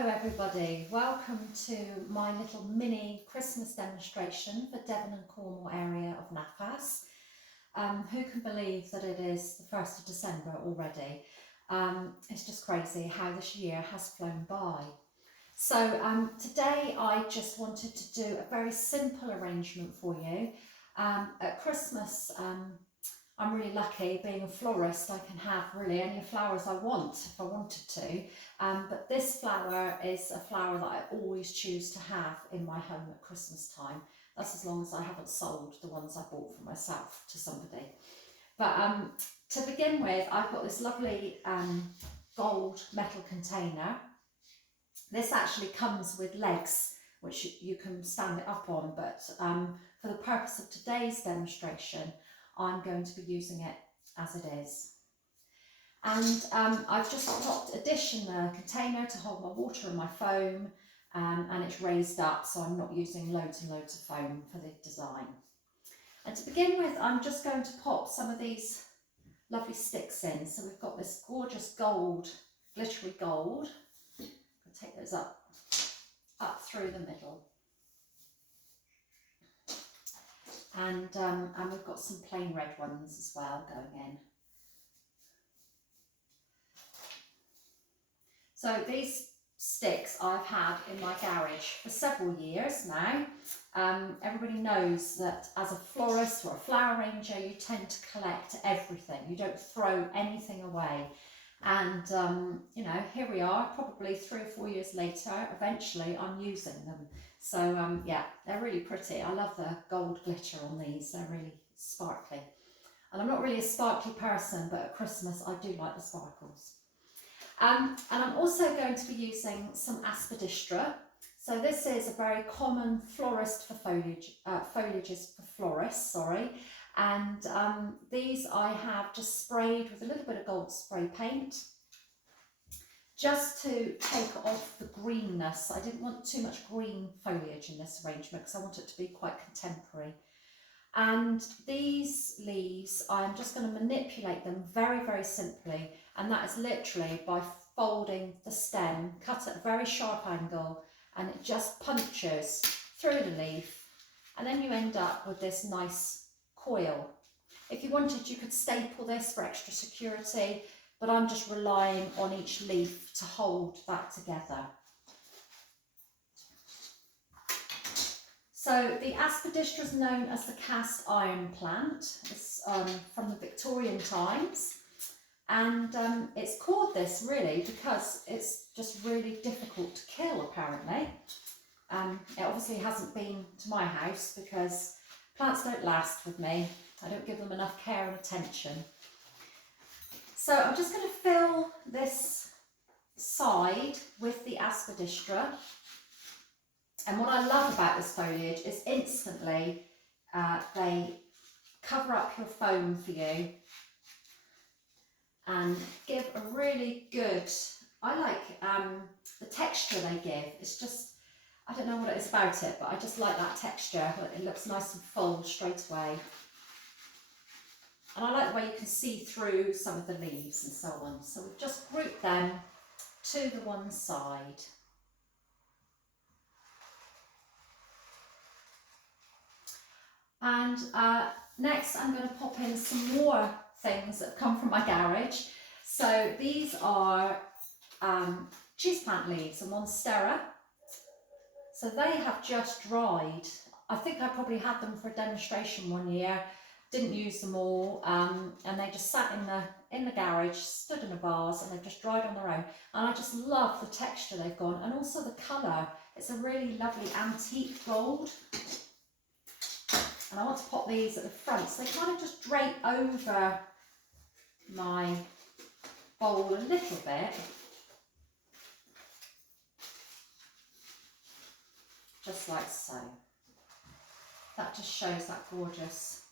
Hello everybody, welcome to my little mini Christmas demonstration for Devon and Cornwall area of NAFAS. Who can believe that it is the 1st of December already? It's just crazy how this year has flown by. So today I just wanted to do a very simple arrangement for you. At Christmas, I'm really lucky, being a florist, I can have really any flowers I want if I wanted to. But this flower is a flower that I always choose to have in my home at Christmas time. That's as long as I haven't sold the ones I bought for myself to somebody. But to begin with, I've got this lovely gold metal container. This actually comes with legs, which you can stand it up on, but for the purpose of today's demonstration, I'm going to be using it as it is. And I've just popped a dish in the container to hold my water and my foam, and it's raised up, so I'm not using loads and loads of foam for the design. And to begin with, I'm just going to pop some of these lovely sticks in. So we've got this gorgeous gold, glittery gold. I'll take those up through the middle. And we've got some plain red ones as well going in. So these sticks I've had in my garage for several years now. Everybody knows that as a florist or a flower arranger, you tend to collect everything. You don't throw anything away. And, you know, here we are, probably 3 or 4 years later, eventually I'm using them. So, yeah, they're really pretty. I love the gold glitter on these. They're really sparkly. And I'm not really a sparkly person, but at Christmas I do like the sparkles. And I'm also going to be using some aspidistra. So this is a very common florist for foliage, foliages for florists, sorry. And these I have just sprayed with a little bit of gold spray paint, just to take off the greenness. I didn't want too much green foliage in this arrangement because I want it to be quite contemporary. And these leaves, I'm just going to manipulate them very, very simply. And that is literally by folding the stem, cut at a very sharp angle, and it just punctures through the leaf. And then you end up with this nice coil. If you wanted, you could staple this for extra security, but I'm just relying on each leaf to hold that together. So the aspidistra is known as the cast iron plant. It's from the Victorian times, and it's called this really because it's just really difficult to kill apparently. It obviously hasn't been to my house because plants don't last with me. I don't give them enough care and attention. So I'm just going to fill this side with the aspidistra. And what I love about this foliage is instantly they cover up your foam for you and give a really good, I like the texture they give. It's just, I don't know what it is about it, but I just like that texture. It looks nice and full straight away. And I like the way you can see through some of the leaves and so on. So we've just grouped them to the one side. And next I'm going to pop in some more things that have come from my garage. So these are cheese plant leaves, a monstera. So they have just dried. I think I probably had them for a demonstration one year, didn't use them all, and they just sat in the garage, stood in a vase, and they've just dried on their own. And I just love the texture they've got, and also the colour. It's a really lovely antique gold. And I want to pop these at the front, so they kind of just drape over my bowl a little bit. Just like so. That just shows that gorgeous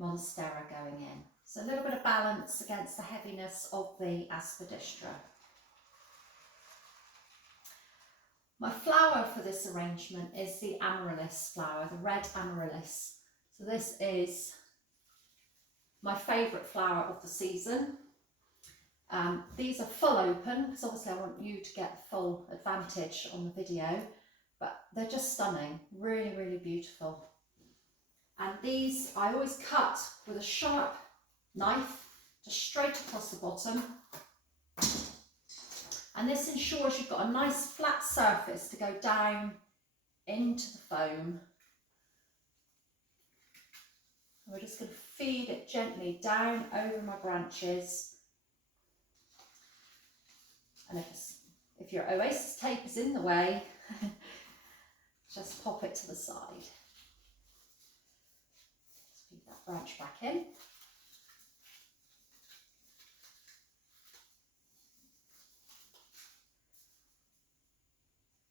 monstera going in. So a little bit of balance against the heaviness of the aspidistra. My flower for this arrangement is the Amaryllis flower, the red Amaryllis. So this is my favourite flower of the season. These are full open because obviously I want you to get the full advantage on the video, but they're just stunning, really, really beautiful. And these I always cut with a sharp knife, just straight across the bottom. And this ensures you've got a nice flat surface to go down into the foam. We're just going to feed it gently down over my branches. And if your Oasis tape is in the way, just pop it to the side. Let's feed that branch back in.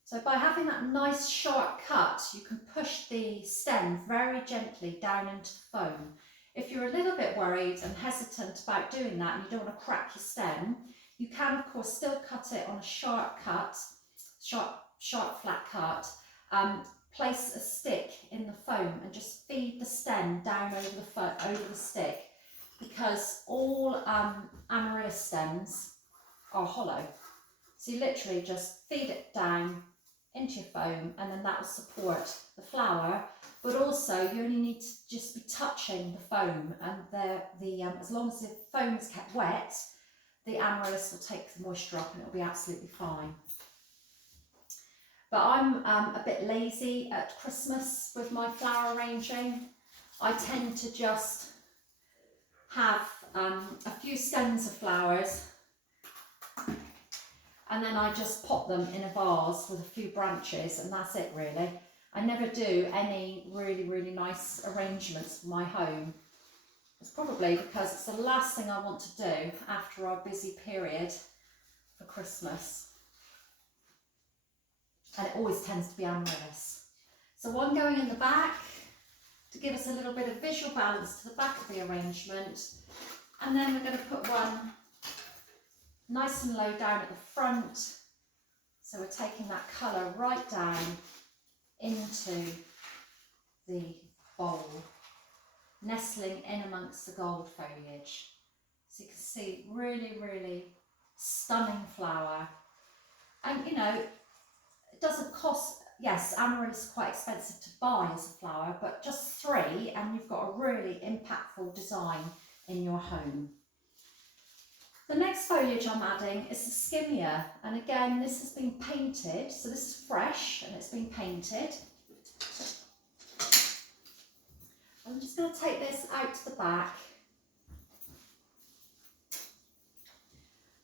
So by having that nice sharp cut, you can push the stem very gently down into the foam. If you're a little bit worried and hesitant about doing that and you don't want to crack your stem, you can of course still cut it on a sharp cut, sharp flat cut. Place a stick in the foam and just feed the stem down over the stick, because all Amaryllis stems are hollow. So you literally just feed it down into your foam, and then that will support the flower. But also you only need to just be touching the foam, and as long as the foam is kept wet, the Amaryllis will take the moisture up and it'll be absolutely fine. But I'm a bit lazy at Christmas with my flower arranging. I tend to just have a few stems of flowers, and then I just pop them in a vase with a few branches, and that's it really. I never do any really, really nice arrangements for my home. It's probably because it's the last thing I want to do after our busy period for Christmas. And it always tends to be Amaryllis. So one going in the back to give us a little bit of visual balance to the back of the arrangement. And then we're going to put one nice and low down at the front. So we're taking that colour right down into the bowl, nestling in amongst the gold foliage. So you can see really, really stunning flower. And you know, it doesn't cost, yes, Amaryllis is quite expensive to buy as a flower, but just 3 and you've got a really impactful design in your home. The next foliage I'm adding is the Skimmia, and again this has been painted, so this is fresh and it's been painted. I'm just going to take this out to the back.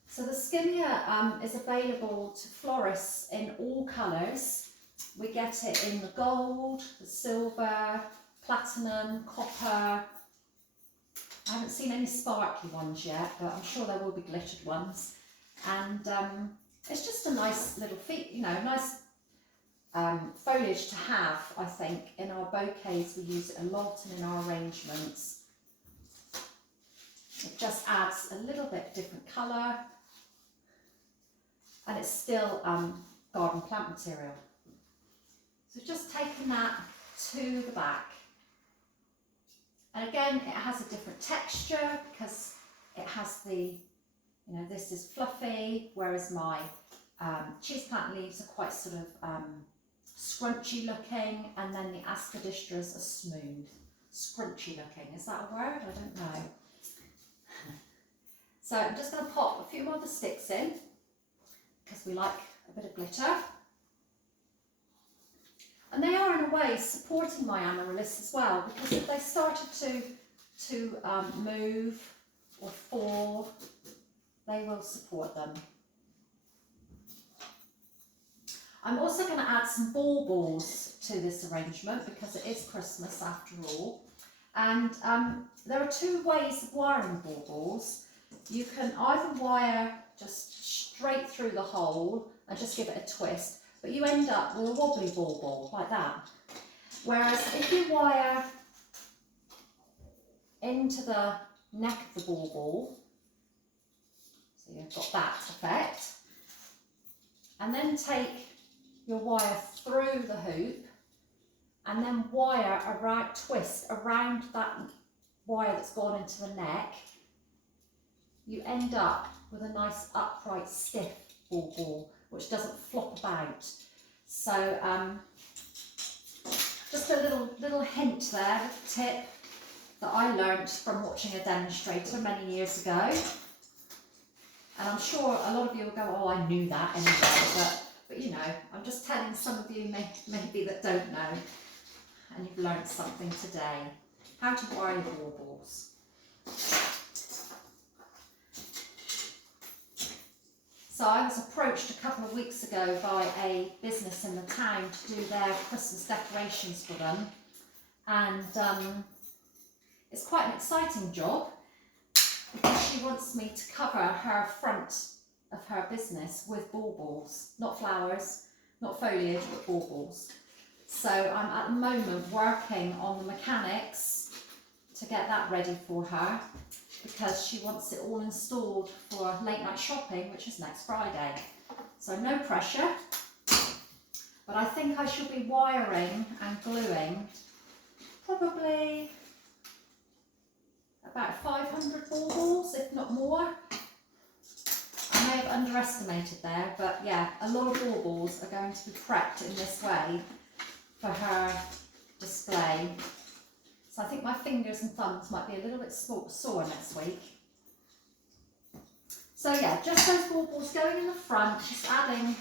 So the Skimmia is available to florists in all colours. We get it in the gold, the silver, platinum, copper. I haven't seen any sparkly ones yet, but I'm sure there will be glittered ones. And it's just a nice little nice foliage to have, I think. In our bouquets we use it a lot, and in our arrangements. It just adds a little bit different colour, and it's still garden plant material. So just taking that to the back. And again, it has a different texture because it has the, this is fluffy, whereas my cheese plant leaves are quite sort of scrunchy looking, and then the aspidistras are smooth. Scrunchy looking, is that a word? I don't know. So I'm just going to pop a few more of the sticks in because we like a bit of glitter. And they are in a way supporting my Amaryllis as well, because if they started to move or fall, they will support them. I'm also going to add some baubles to this arrangement because it is Christmas after all. And there are 2 ways of wiring baubles. You can either wire just straight through the hole and just give it a twist, but you end up with a wobbly bauble like that. Whereas if you wire into the neck of the bauble, so you've got that effect, and then take your wire through the hoop and then twist around that wire that's gone into the neck, you end up with a nice upright stiff bauble which doesn't flop about. So just a little hint there, a tip that I learnt from watching a demonstrator many years ago. And I'm sure a lot of you will go, oh, I knew that anyway, but you know, I'm just telling some of you maybe that don't know, and you've learnt something today. How to wire your baubles. So I was approached a couple of weeks ago by a business in the town to do their Christmas decorations for them, and it's quite an exciting job because she wants me to cover her front of her business with baubles, not flowers, not foliage, but baubles. So I'm at the moment working on the mechanics to get that ready for her, because she wants it all installed for late night shopping, which is next Friday. So no pressure, but I think I shall be wiring and gluing probably about 500 baubles, if not more. I may have underestimated there, but yeah, a lot of baubles are going to be prepped in this way for her display. So I think my fingers and thumbs might be a little bit sore next week. So yeah, just those baubles going in the front, just adding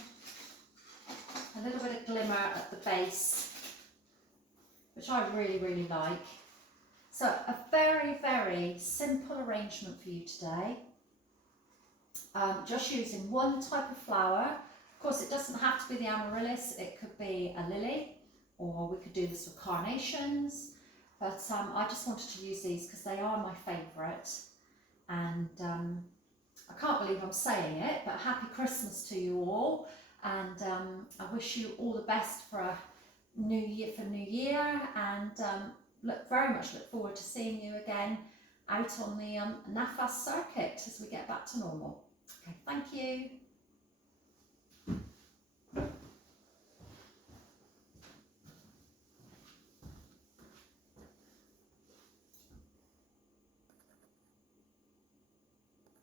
a little bit of glimmer at the base, which I really, really like. So a very, very simple arrangement for you today. Just using one type of flower. Of course, it doesn't have to be the Amaryllis, it could be a lily, or we could do this with carnations. But I just wanted to use these because they are my favourite, and I can't believe I'm saying it, but happy Christmas to you all, and I wish you all the best for New Year, and very much look forward to seeing you again out on the NAFAS circuit as we get back to normal. Okay, thank you.